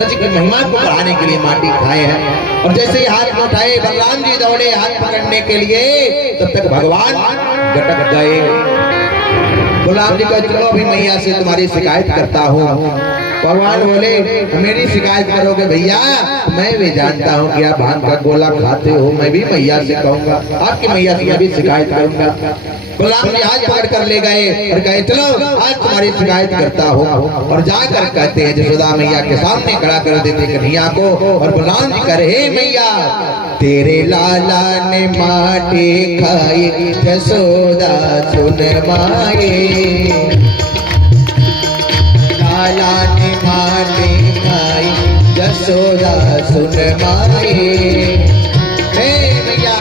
जी की महिमा को बढ़ाने के लिए माटी खाए हैं। और जैसे ही हाथ में उठाए बलराम जी दौड़े हाथ पकड़ने के लिए, तब तक भगवान गटक गए। बलराम जी का चलो अभी मैया से तुम्हारी शिकायत करता हूँ। भगवान बोले मेरी शिकायत करोगे भैया, मैं भी जानता हूँ कि आप भांग का गोला खाते हो, मैं भी मैया से कहूंगा, आपकी मैया से मैं भी शिकायत करूंगा। बलराम जी हाथ पकड़ कर ले गए और कहे चलो आज तुम्हारी शिकायत करता हूँ। और जाकर कहते हैं यशोदा मैया के सामने खड़ा कर देते कन्हैया को। और बलराम जी कह रहे मैया तेरे लाला ने माटी खाई यशोदा सुन माए, लाला ने माटी खाई यशोदा सुन माए। भैया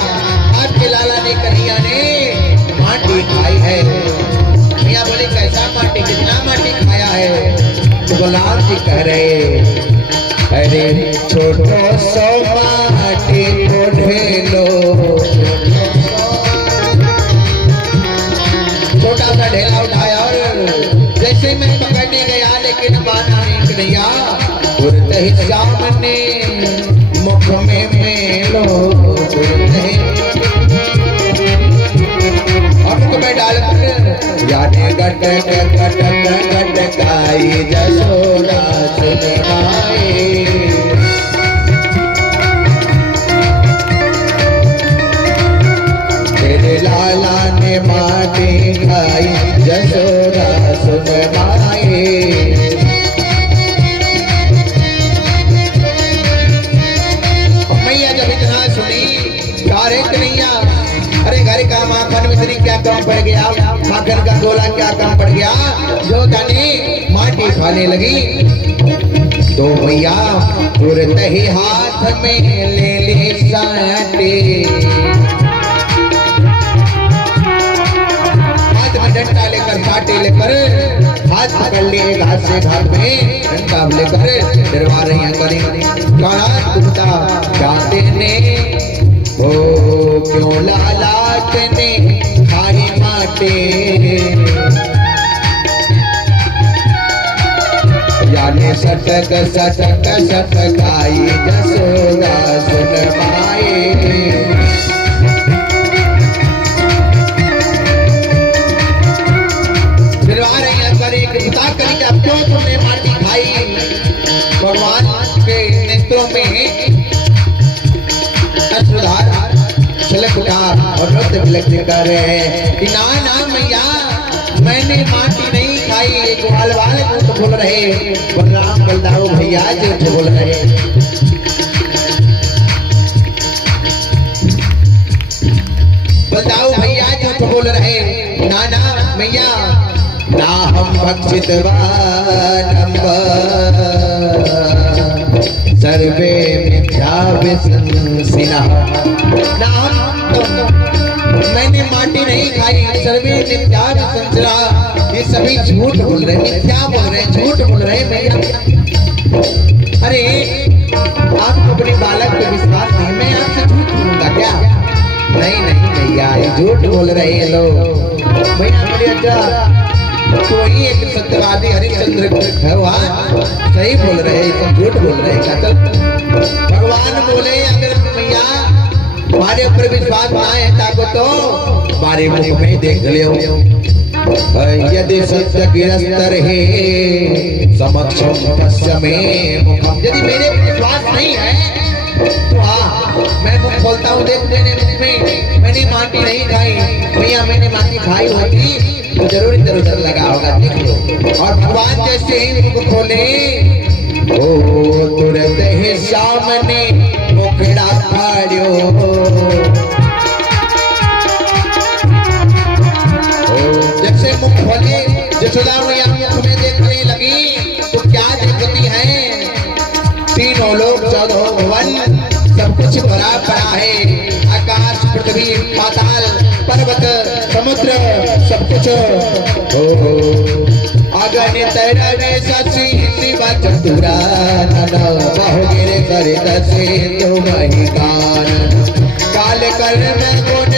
आपके लाला ने कन्हैया ने माटी खाई है। भैया बोले कैसा माटी, कितना माटी खाया है? तो बलराम जी कह रहे अरे छोटो सो माटी ढे लो, छोटा सा ढेला उठाया और जैसे मैं पकड़ने गया लेकिन माना नहीं कन्हैया, तुरंत ही सामने मुख में मेलो, मुख में डालकर याने गटक गटक गटकाई यशोदा सुन माए। तेरे लाला ने माटी खाई यशोदा सुन माए। मैया जब इतना सुनी सारे कन्हैया अरे घर का माखन मिश्री क्या काम पड़ गया, माखन का गोला क्या काम पड़ गया, जो जाने माटी खाने लगी। तो भैया तुरंत ही हाथ में ले ली साटे, हाथ में डंडा लेकर साटे लेकर हाथ पकड़ लिए घास से घाट में डंडा लेकर डरवा रही हैं करी काला कुत्ता जाते ने ओ क्यों लालाट ने खाई माटे, याने सटक सटक सटकाई यशोदा सुन माए। फिरवा रही हैं कर एक बता करी अब क्यों तुमने माटी खाई। भगवान के नेत्रों में और नृत्य विलग्न कर रहे हैं कि ना ना मैया मैंने माटी नहीं खाई। ग्वाल वाले झूठ बोल रहे, बलराम बलदाऊ भैया झूठ बोल रहे। बलदाऊ भैया झूठ बोल रहे, ना ना मैया ना हम भक्षितवान सर्वे मिथ्या विसंसिना, ना मैंने माटी नहीं खाई, सर्वे मिथ्या विसंसिना, ये सभी झूठ बोल रहे, मिथ्या बोल रहे, झूठ बोल रहे भैया। अरे आपको अपने बालक पे विश्वास नहीं, मैं आपसे झूठ बोलूंगा क्या? नहीं नहीं भैया ये झूठ बोल रहे हैं लोग। भैया बोले अच्छा तो वही एक सत्यवादी हरिश्चंद्र भगवान सही बोल रहे हैं, सब झूठ बोल रहे हैं। चल भगवान बोले अगर मैया हमारे ऊपर विश्वास ना है ताको तो हमारे मुख में देख लियो, यदि सत्य गिरस्तर है समक्षम पश्चिमे मुखम, यदि मेरे विश्वास नहीं है तो हाँ मैं मुख खोलता हूँ, देख मैंने मुख में मैंने माटी नहीं खाई। भैया मैंने माटी खाई होती तो जरूर इधर उधर लगा होगा, देख लो। और भगवान जैसे ही मुख खोले ओ तुरंत ही सामने मुखड़ा फाड़ियो, जैसे मुख खोले यशोदा मैया मुख में देखने लगी तो क्या देखती है? तीनों लोग चौदह भवन सब कुछ भरा पड़ा है, आकाश पृथ्वी पाताल पर्वत समुद्र सब कुछ। अगन तरवे शशि शिव चतुरा बहुगिर कर दसे तुम ही गान, काल कर्म गुण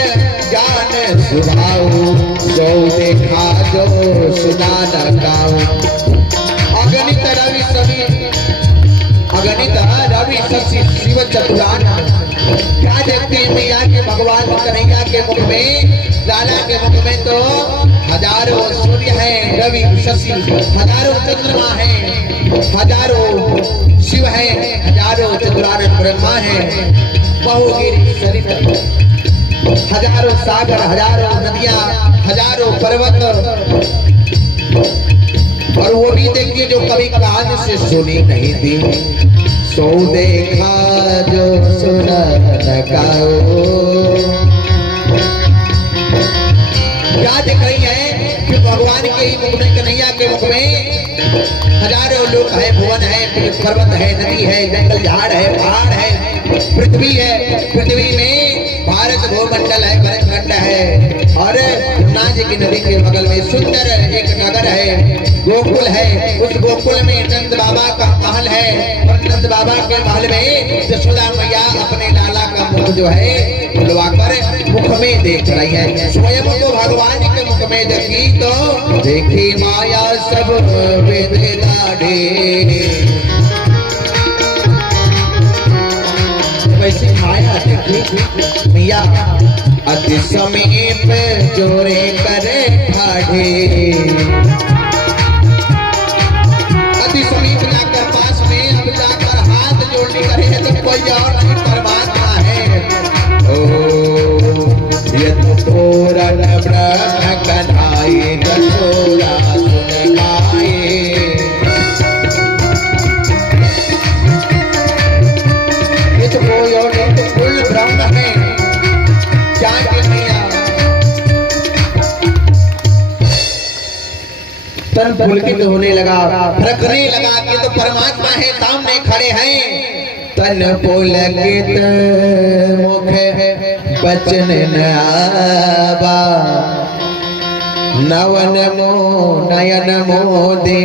ज्ञान सुभाऊ सो देखा जो सुना न गाऊं। अग्नि तरह सभी अगणित रवि शशि शिव चतुरान। क्या देखते हैं मैया के भगवान कन्हैया के मुख में, लाला के मुख में तो हजारों सूर्य है, रवि शशि, हजारों चंद्रमा है, हजारों शिव है, हजारों चतुरानन ब्रह्मा है, बहुगिरी सरित, हजारों सागर, हजारों नदियां, हजारों पर्वत। और वो भी देखिए जो कभी कान से सुनी नहीं थी, सो देखा जो सुना न काओ। क्या दिख रही है कि भगवान के ही मुख में, कन्हैया के मुख में हजारों लोक है, भुवन है, पर्वत है, नदी है, जंगल झाड़ है, पहाड़ है, पृथ्वी है, पृथ्वी में भारत भूमंडल है, भरतखंड है। और यमुना जी की नदी के बगल में सुंदर एक नगर है, गोकुल है। उस गोकुल में नंद बाबा का महल है, और नंद बाबा के महल में यशोदा मैया अपने लाला का मुख जो है खुलवाकर मुख में देख रही है। स्वयं को भगवान के मुख में देखी तो देखी माया सब वेदे दाढ़े। वैसे माया देखी मैया अति समीप जोरे करे ठाढ़े। अति समीप जाकर पास में अब जाकर हाथ जोड़ने करे तो कोई और नहीं, परमात्मा है। ओ यत तोरण ब्रह्म कन्हाए दसोरा सुन गाए। ये तो कोई और नहीं, तो कुल ब्रह्म है। क्या मैया तन पुलकित होने लगा, रखने लगा कि तो परमात्मा है, सामने खड़े हैं। तन पुलकित मुख बचन न आवा, नवन मो नयन मोदे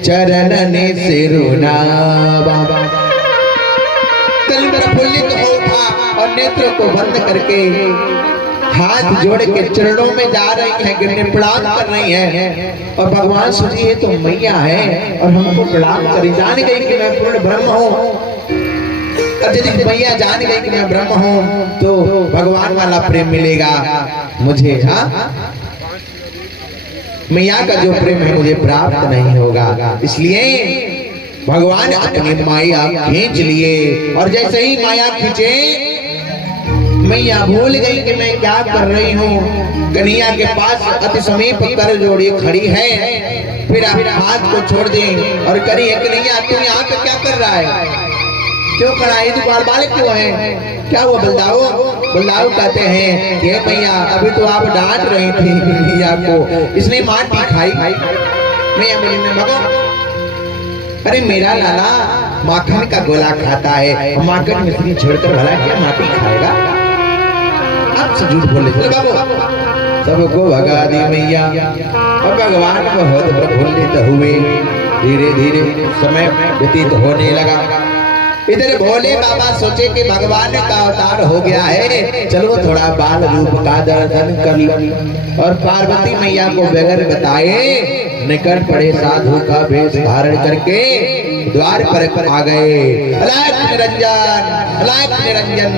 चरणन सिरुनावा। तन प्रफुल्लित हो उठा और नेत्रों को बंद करके हाथ जोड़ के चरणों में जा रही है, गिरने प्रणाम कर रही है। और भगवान सोचिए ये तो मैया है और हमको प्रणाम करी, जान गई कि मैं पूर्ण ब्रह्म हूँ। यदि मैया जान गई कि मैं ब्रह्म हूँ तो भगवान वाला प्रेम मिलेगा मुझे। हाँ, मैया का जो प्रेम है मुझे प्राप्त नहीं होगा। इसलिए भगवान अपनी माया खींच लिए, और जैसे ही माया खींचे मैया भूल गई कि मैं क्या कर रही हूँ। कन्हैया के पास अति समीप कर जोड़ी खड़ी है, फिर आप हाथ को छोड़ दें और करी कन्हैया तुम यहाँ पे क्या कर रहा है, क्यों खड़ा है, तू बाल बाल क्यों है, क्या हुआ बलदाऊ? बलदाऊ कहते हैं कि मैया अभी तो आप डांट रही थी कन्हैया को, इसने माटी खाई। मैया बोली मैं भगो, अरे मेरा लाला माखन का गोला खाता है, माखन मिश्री छोड़कर भला क्या माटी खाएगा? आपसे झूठ बोले बाबू, सबको भगा दी मैया। और भगवान बहुत प्रफुल्लित हुए, धीरे धीरे समय व्यतीत होने लगा। इधर भोले बाबा सोचे कि भगवान का अवतार हो गया है, चलो थोड़ा बाल रूप का दर्शन कर लो। और पार्वती मैया को बगैर बताए निकट पड़े साधु का वेश धारण करके द्वार पर आ गए। अलाप निरंजन, अलाप निरंजन।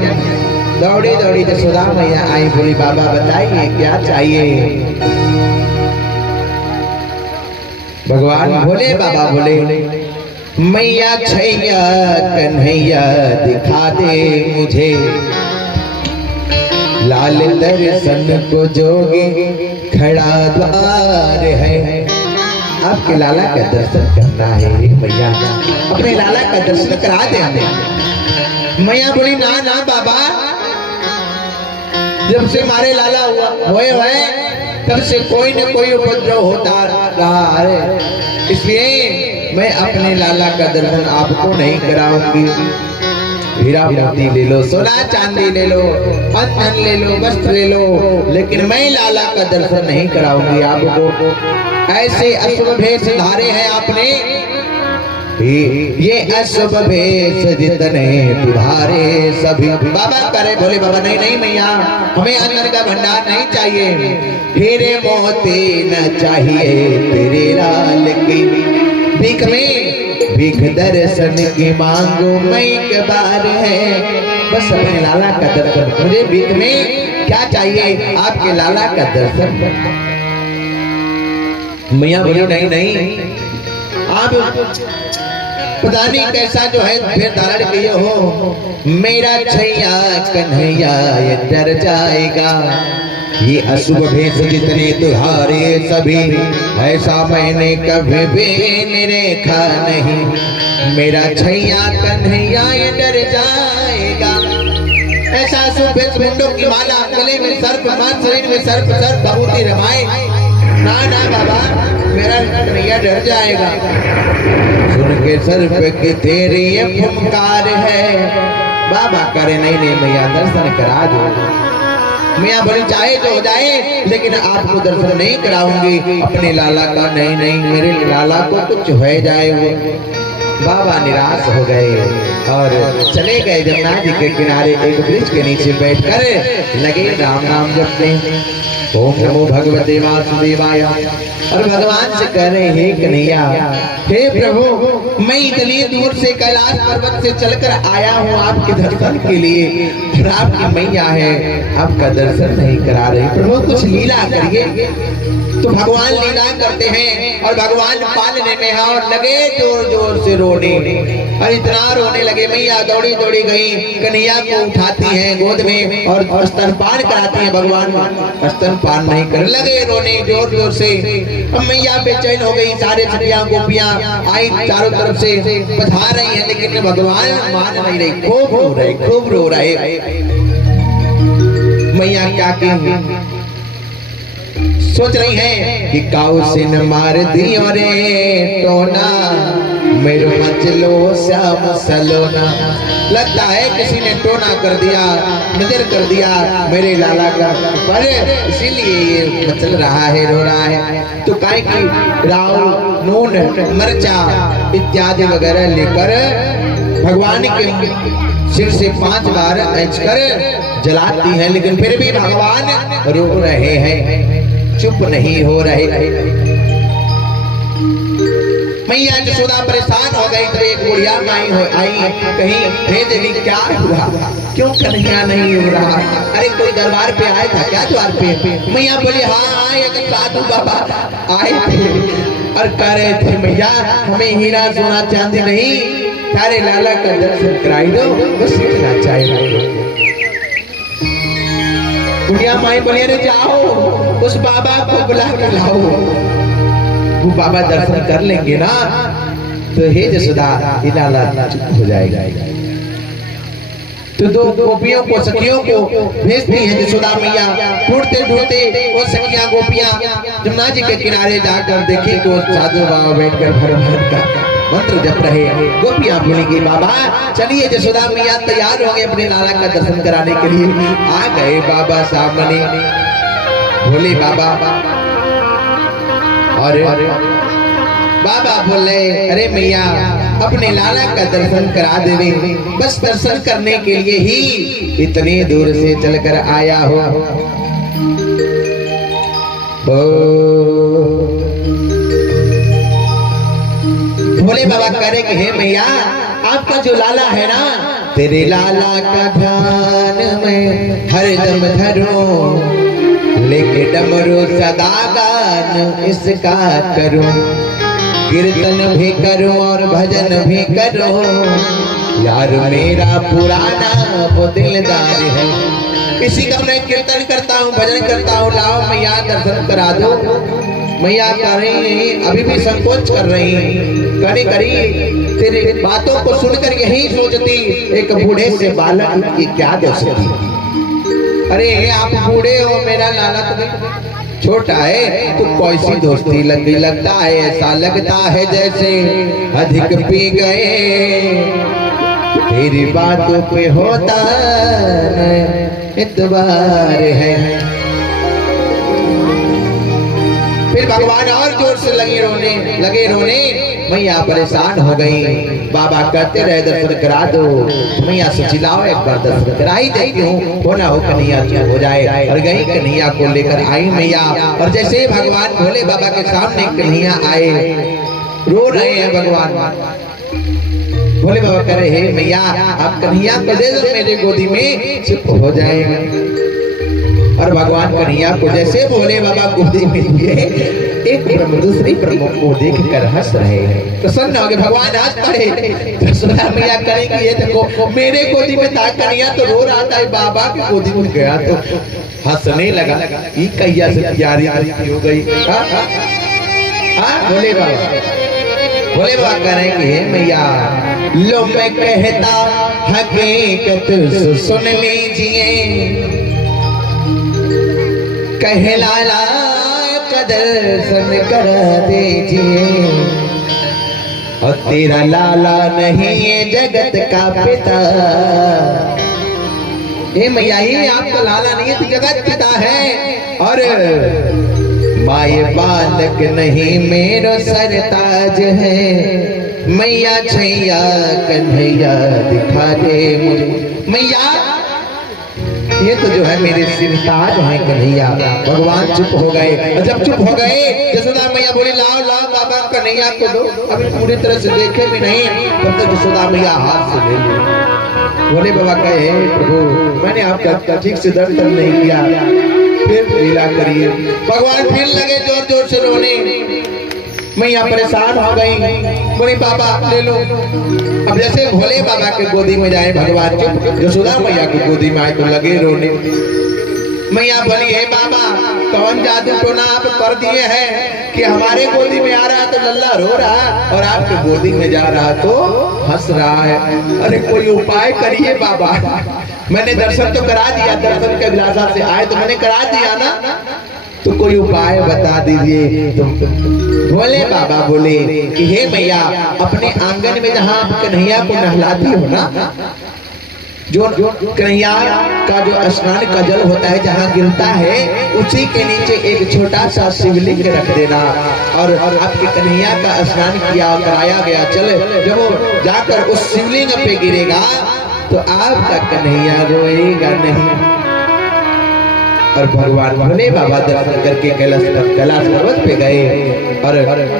दौड़ी दौड़ी यशोदा मैया आई, बोली बाबा बताइए क्या चाहिए। भगवान भोले बाबा बोले मैया छैया कन्हैया दिखा दे मुझे, लाल दर्शन को जोगे खड़ा द्वार है। आपके लाला का दर्शन करना है मैया, अपने लाला का दर्शन करा दे हमें। मैया बोली ना ना बाबा, जब से हमारे लाला हुए तब से कोई न कोई उपद्रव होता रहा है, इसलिए मैं अपने लाला का दर्शन आपको नहीं कराऊंगी। हीरा मोती ले लो, सोना चांदी ले लो, अन्न ले लो, वस्त्र ले लो, लेकिन मैं लाला का दर्शन नहीं कराऊंगी आपको। ऐसे अशुभ भेष धारे हैं आपने, ये अशुभ भेष जितने तुम्हारे सभी। बाबा करे बोले बाबा नहीं नहीं मैया, हमें अन्न का भंडार नहीं चाहिए, हीरे मोती न चाहिए तेरे लाल की भीख में भीख दर्शन की मांगो मैं एक बार है। बस अपने लाला का दर्शन, मुझे भीख में क्या चाहिए, आपके लाला का दर्शन। मैया बोली नहीं नहीं, आप पता नहीं कैसा जो है फिर धारण किए हो, मेरा छैया कन्हैया ये डर जाएगा, ये अशुभ भेष जितने तुम्हारे सभी, ऐसा मैंने कभी भी निरेखा नहीं, मेरा छैया कन्हैया ये डर जाएगा। ऐसा अशुभ भेष, मुंडों की माला, गले में सर्प, मान शरीर में सर्प, सर्प भभूति रमाए, ना ना बाबा मेरा कन्हैया डर जाएगा। सुन के सर्प की तेरी ये फुमकार है, बाबा करे नहीं नहीं मैया दर्शन करा दो। मैया बोली चाहे तो हो जाए लेकिन आपको दर्शन नहीं कराऊंगी अपने लाला का। नहीं नहीं, मेरे लाला को कुछ हो जाए। वो बाबा निराश हो गए और चले गए जमुना जी के किनारे, एक वृक्ष के नीचे बैठकर लगे राम नाम जपने। ओम नमो भगवते वासुदेवाय। और भगवान से कह रहे हे कन्हैया, हे प्रभु मैं इतनी दूर से कैलाश पर्वत से चलकर आया हूँ आपके दर्शन के लिए, और आपकी मैया है आपका दर्शन नहीं करा रही, प्रभु कुछ लीला करिए। तो भगवान लीला करते हैं और भगवान पालने में है और लगे जोर जोर से रोने, और इतना रोने लगे मैया दौड़ी दौड़ी गई, कन्हैया को उठाती हैं गोद में और स्तनपान कराती हैं। भगवान स्तनपान नहीं कर लगे रोने जोर जोर से। अब मैया बेचैन हो गई, सारे छठियां गोपियां आई चारों तरफ से बधा रही हैं, लेकिन भगवान मान नहीं रही, खूब रो रहे। मैया क्या कहेंगी, सोच रही हैं कि काऊ से न मार दियो रे टोना, मेरे मचलो श्याम सलोना। लगता है किसी ने टोना कर दिया, नजर कर दिया मेरे लाला का, पर इसीलिए ये मचल रहा है, रो रहा है। तो काहे की राव नून मरचा इत्यादि वगैरह लेकर भगवान के सिर से 5 बार ऐंच कर जलाती हैं, लेकिन फिर भी भगवान रो रहे हैं, चुप नहीं हो रहे। मैया यशोदा परेशान हो गई तो एक बुढ़िया माई आई, कहीं हे देवी क्या हुआ, क्यों कन्हैया नहीं हो रहा, अरे कोई दरबार पे आया था क्या द्वार पे। मैया बोली हाँ एक साधु बाबा आए थे और कह रहे थे मैया हमें हीरा सोना चांदी नहीं, सारे लाला का दर्शन कराई दो, बस इतना चाहिए। बुढ़िया माई बोली अरे जाओ उस बाबा को बुला कर लाओ, वो बाबा दर्शन कर लेंगे ना तो हे यशोदा लाला चुप हो जाएगा। तो 2 गोपियों को सखियों को भेजती है यशोदा मैया, ढूंढते ढूंढते वो सखियां गोपियां जमुना जी के किनारे जाकर देखी तो साधु बाबा बैठकर भगवान का मंत्र जप रहे। गोपियां बोलेंगी बाबा चलिए, यशोदा मैया तैयार हो गए अपने लाला का दर्शन कराने के लिए। आ गए बाबा सामने, बोले बाबा, और बाबा बोले अरे मैया अपने लाला का दर्शन करा देवे, बस दर्शन करने के लिए ही इतने दूर से चलकर आया हो। भोले बाबा कह रहे कि हे मैया आपका जो लाला है ना, तेरे लाला का ध्यान में हरदम धरो, लेके डमरू सदा गान इसका करूं, कीर्तन भी करूं और भजन भी करूं, यार मेरा पुराना वो दिलदार है, इसी का मैं कीर्तन करता हूँ भजन करता हूँ, लाओ मैया दर्शन करा दो। मैया कह रही अभी भी संकोच कर रही, करी करी तेरे बातों को सुनकर यही सोचती एक बूढ़े से बालक की क्या दोस्ती। अरे आप बूढ़े हो, मेरा लाला तो छोटा है, तो कैसी दोस्ती लगी, लगता है ऐसा लगता है जैसे अधिक पी गए, तेरी बातों पे होता इतबार है। फिर भगवान और जोर से लगे रोने। मैया परेशान हो गई, बाबा कहते रहे दर्शन करा दो, मैया सोची लाओ एक बार दर्शन करा ही देती हूँ, होना हो कन्हैया हो जाए। और गई कन्हैया को लेकर आई मैया, और जैसे भगवान भोले बाबा के सामने कन्हैया आए, रो रहे हैं भगवान, भोले बाबा कह रहे हे मैया आप कन्हैया को दे दो मेरे गोदी में, चुप हो जाएगा। और भगवान कन्हैया को जैसे भोले बाबा गोदी में लिए, एक ब्रह्म दूसरी ब्रह्म को देख कर हंस रहे हैं। तो सुन हो गए, भगवान हंस पड़े। सुना मैया करेंगी ये देखो मेरे गोदी में था कन्हैया तो रो रहा था, बाबा की गोदी में गया तो हंसने लगा। ये कहिया से प्यारी हो गई। भोले बाबा करेंगे मैया लो मैं कहता हकीकत सुन लीजिए, कहे लाला दर्शन कर दीजिए, और तेरा लाला नहीं ये जगत का पिता। हे मैया ही आपका लाला नहीं है तो जगत पिता है, और माए बालक नहीं मेरो सरताज है, मैया छैया कन्हैया दिखा दे मुझे। मैया ये तो जो है मेरे सिरताज है कन्हैया। भगवान चुप हो गए, और जब चुप हो गए यशोदा मैया बोली लाओ लाओ बाबा कन्हैया को दो। अभी पूरी तरह से देखे भी नहीं तब तक यशोदा मैया हाथ से ले ली। भोले बाबा कहे प्रभु मैंने आपका ठीक से दर्शन नहीं किया, फिर लीला करिए। भगवान फिर लगे जोर जोर से रोने। मैया परेशान हो गई, बोली बाबा ले लो। अब जैसे भोले बाबा के गोदी में जाए भगवान चुप, यशोदा मैया की गोदी में आए तो लगे रोने। मैया बोली हे बाबा कौन जादू टोना आप कर दिए हैं कि हमारे गोदी में आ रहा तो लल्ला रो रहा, और आपके गोदी में जा रहा तो हंस रहा है। अरे कोई उपाय करिए बाबा। मैंने दर्शन तो करा दिया, दर्शन के अभिलाषा से आए तो मैंने करा दिया ना, तो कोई उपाय बता दीजिए। तो भोले बाबा बोले कि हे मैया अपने आंगन में जहाँ आप कन्हैया को नहलाती हो ना, जो कन्हैया का जो स्नान का जल होता है जहाँ गिरता है उसी के नीचे एक छोटा सा शिवलिंग रख देना, और आपके कन्हैया का स्नान किया कराया गया चल जब वो जाकर उस शिवलिंग पे गिरेगा तो आपका कन्हैया रोएगा नहीं। और भगवान भोले बाबा दर्शन करके कैलाश पर्वत पे गए, और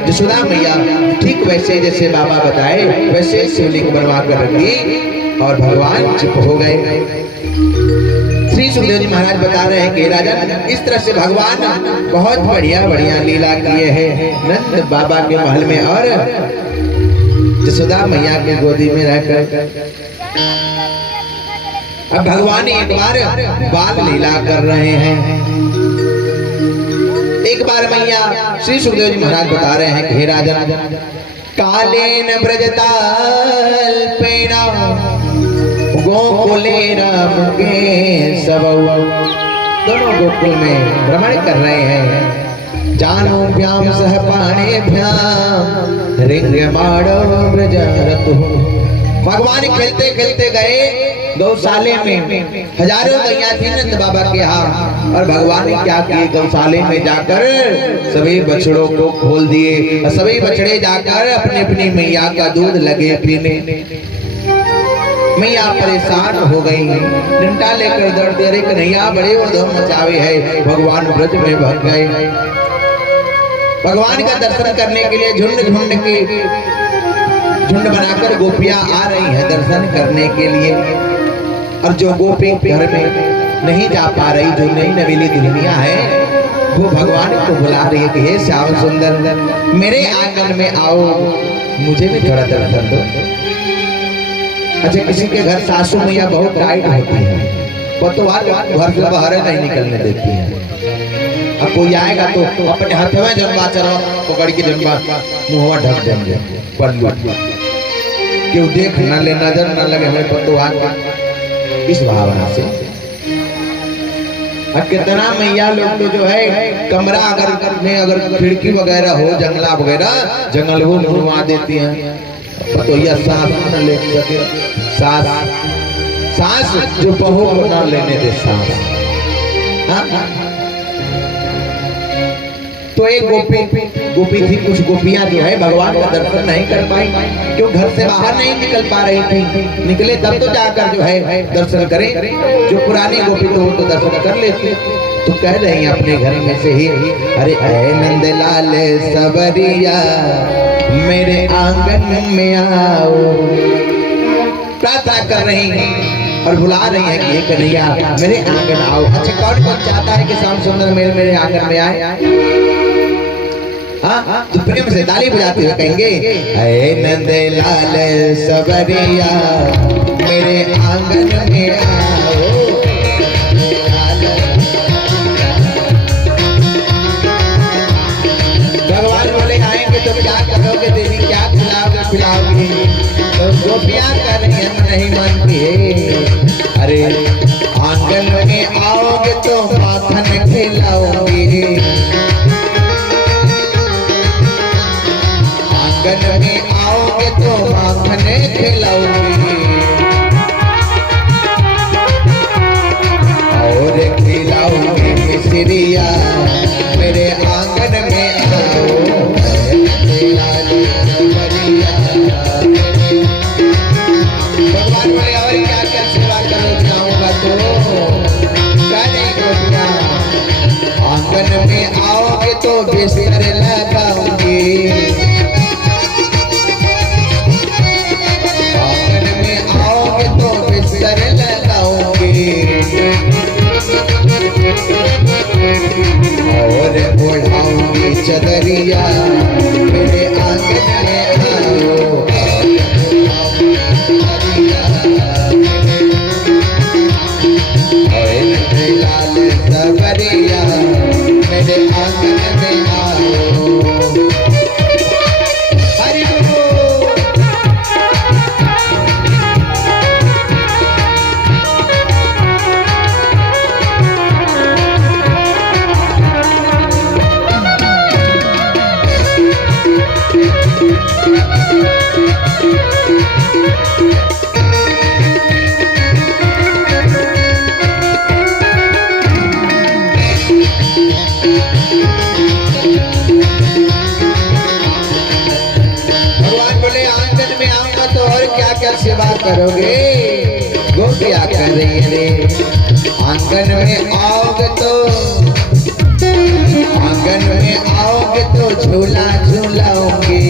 यशोदा मैया ठीक वैसे जैसे बाबा बताए वैसे शिवलिंग बनवा कर रखी, और भगवान चुप हो गए। श्री सुखदेव जी महाराज बता रहे हैं कि राजन इस तरह से भगवान बहुत बढ़िया बढ़िया लीला किए हैं नंद बाबा के महल में और यशोदा मैया के गोदी में रहकर। अब भगवान एक बार बाल लीला कर रहे हैं। एक बार मैया श्री सुखदेव जी महाराज बता रहे हैं कि हे राजन कालेन ब्रजताल पेड़ा गोकुले राम के सब दोनों गोकुल में भ्रमण कर रहे हैं। जानो भ्याम सह पाणे भ्याम रिंग माड़ो ब्रजरतु। भगवान खेलते खेलते गए गौशाले में, हजारों गैया थी नंद बाबा के यहाँ, और भगवान ने क्या किए गौशाले में जाकर सभी बछड़ों को खोल दिए, और सभी बछड़े जाकर अपनी अपनी मैया का दूध लगे पीने। मैया परेशान हो गई, डंडा लेकर दौड़ते अरे कन्हैया बड़े उधम मचावे है। भगवान ब्रज में भग गए। भगवान का दर्शन करने के लिए झुंड बनाकर गोपियां आ रही हैं दर्शन करने के लिए, और जो गोपी घर में नहीं जा पा रही, जो नई नवीली दुल्हनिया है, वो भगवान को बुला रही है कि हे श्याम सुंदर मेरे आंगन में आओ, मुझे भी थोड़ा दर्शन दो। अच्छा किसी के घर सासू मैया बहुत टाइट होती है, वो तो घर से बाहर नहीं निकलने देती है। अब कोई आएगा तो अपने हाथ में जन्मा चलो पकड़ के जन्मा मुंहवा ढक देंगे पल्लू, क्यों देख न ले नजर न लगे हमें पतुआ इस भावना से। कितना मैया लोग तो जो है कमरा अगर में अगर खिड़की वगैरह हो जंगला वगैरह जंगल वो मुड़वा देती हैं, तो यह सांस न ले सके, सांस जो बहू को न लेने दे सांस। तो एक गोपी थी, कुछ गोपियां जो है भगवान का दर्शन नहीं कर पाई, क्यों घर से बाहर नहीं निकल पा रही थी, निकले तब तो जाकर जो है दर्शन करें। जो पुरानी गोपी तो वो तो दर्शन कर लेती, तो कह रही हैं अपने घर में से ही अरे ऐ नंदलाल सबरिया मेरे आंगन में आओ, प्रार्थना कर रही हैं और बुला रही हैं कि ये कन्हैया मेरे आंगन आओ। अच्छा कौन कौन चाहता है कि श्याम सुंदर मेरे आंगन में आए? हाँ तो प्रेम से ताली बजाते हुए कहेंगे, अरे नंदलाल सबरिया मेरे आंगन में आओ। भगवान बोले आएंगे तो क्या करोगे देवी, क्या खिलाओगे पिलाओगे? तो गोपियां कर रही हम नहीं मानती है। अरे आंगन में आओगे तो माखन खिलाओगे, आंगन में आओगे तो माखन खिलाओगे और खिलाओगे मिसरिया मेरे आंगन में आओ। भगवान बोले और क्या क्या सेवा करो जाऊंगा तो करे गोपियां, आंगन में आओगे तो बिस्तर लगाओगे, आंगन में आओगे तो बिस्तर लगाओगे और ओढ़ाओगे चदरिया मेरे आंगन में आओ। लाल सबरिया मेरे आंगन में आओ। हरि बोल। भगवान बोले आंगन में आऊंगा तो और क्या क्या सेवा करोगे? गोपिया कर रही है रे, आंगन में आओगे तो, आंगन में आओगे तो झूला झूलाओगे।